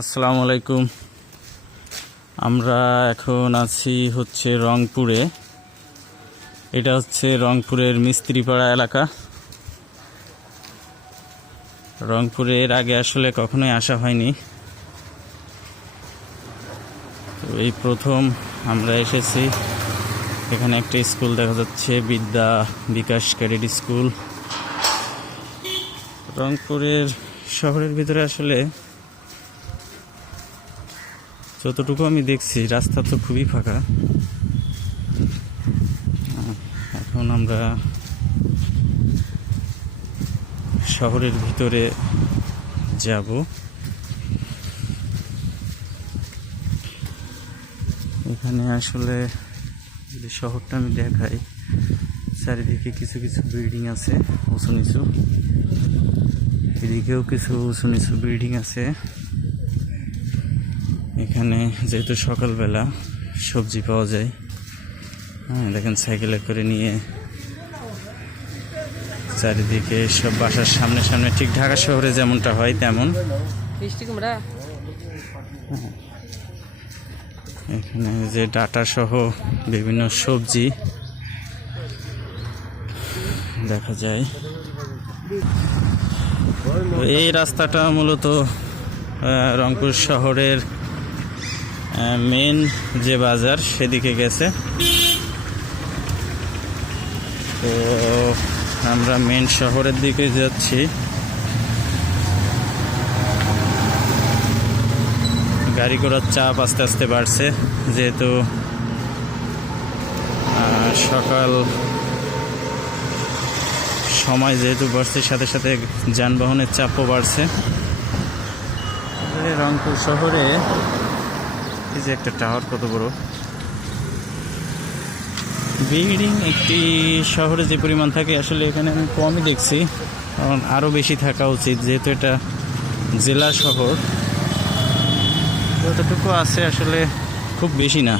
আসসালামু আলাইকুম। আমরা এখন আছি রংপুরে। এটা রংপুরের মিস্ত্রিপাড়া এলাকা। রংপুরের আগে আসলে কখনোই আসা হয়নি, তো এই প্রথম আমরা এসেছি। এখানে একটা স্কুল দেখা যাচ্ছে, বিদ্যা বিকাশ ক্যাডেট স্কুল। রংপুরের শহরের ভিতরে আসলে যতটুকু আমি দেখছি, রাস্তা তো খুবই ফাঁকা। এখন আমরা শহরের ভিতরে যাব। এখানে আসলে যদি শহরটা আমি দেখাই, চারিদিকে কিছু কিছু বিল্ডিং আছে উঁচু নিচু, এদিকেও কিছু উঁচু নিচু বিল্ডিং আছে। এখানে যেহেতু সকালবেলা সবজি পাওয়া যায়, দেখেন সাইকেলে করে নিয়ে চারিদিকে সব বাসার সামনে সামনে, ঠিক ঢাকা শহরে যেমনটা হয় তেমন। এখানে যে ডাটা সহ বিভিন্ন সবজি দেখা যায়। এই রাস্তাটা মূলত রংপুর শহরের মেন যে বাজার সেদিকে গেছে। তো আমরা মেন শহরের দিকে যাচ্ছি। গাড়ি ঘোড়ার চাপ আস্তে আস্তে বাড়ছে, যেহেতু সকাল সময় যেহেতু বাড়ছে, সাথে সাথে যানবাহনের চাপও বাড়ছে। রংপুর শহরে এই যে একটা টাওয়ার, কত বড় বিল্ডিং। একটি শহরে যে পরিমাণ থাকে আসলে এখানে আমি কমই দেখছি, কারণ আরও বেশি থাকা উচিত, যেহেতু এটা জেলা শহর। যতটুকু আছে আসলে খুব বেশি না।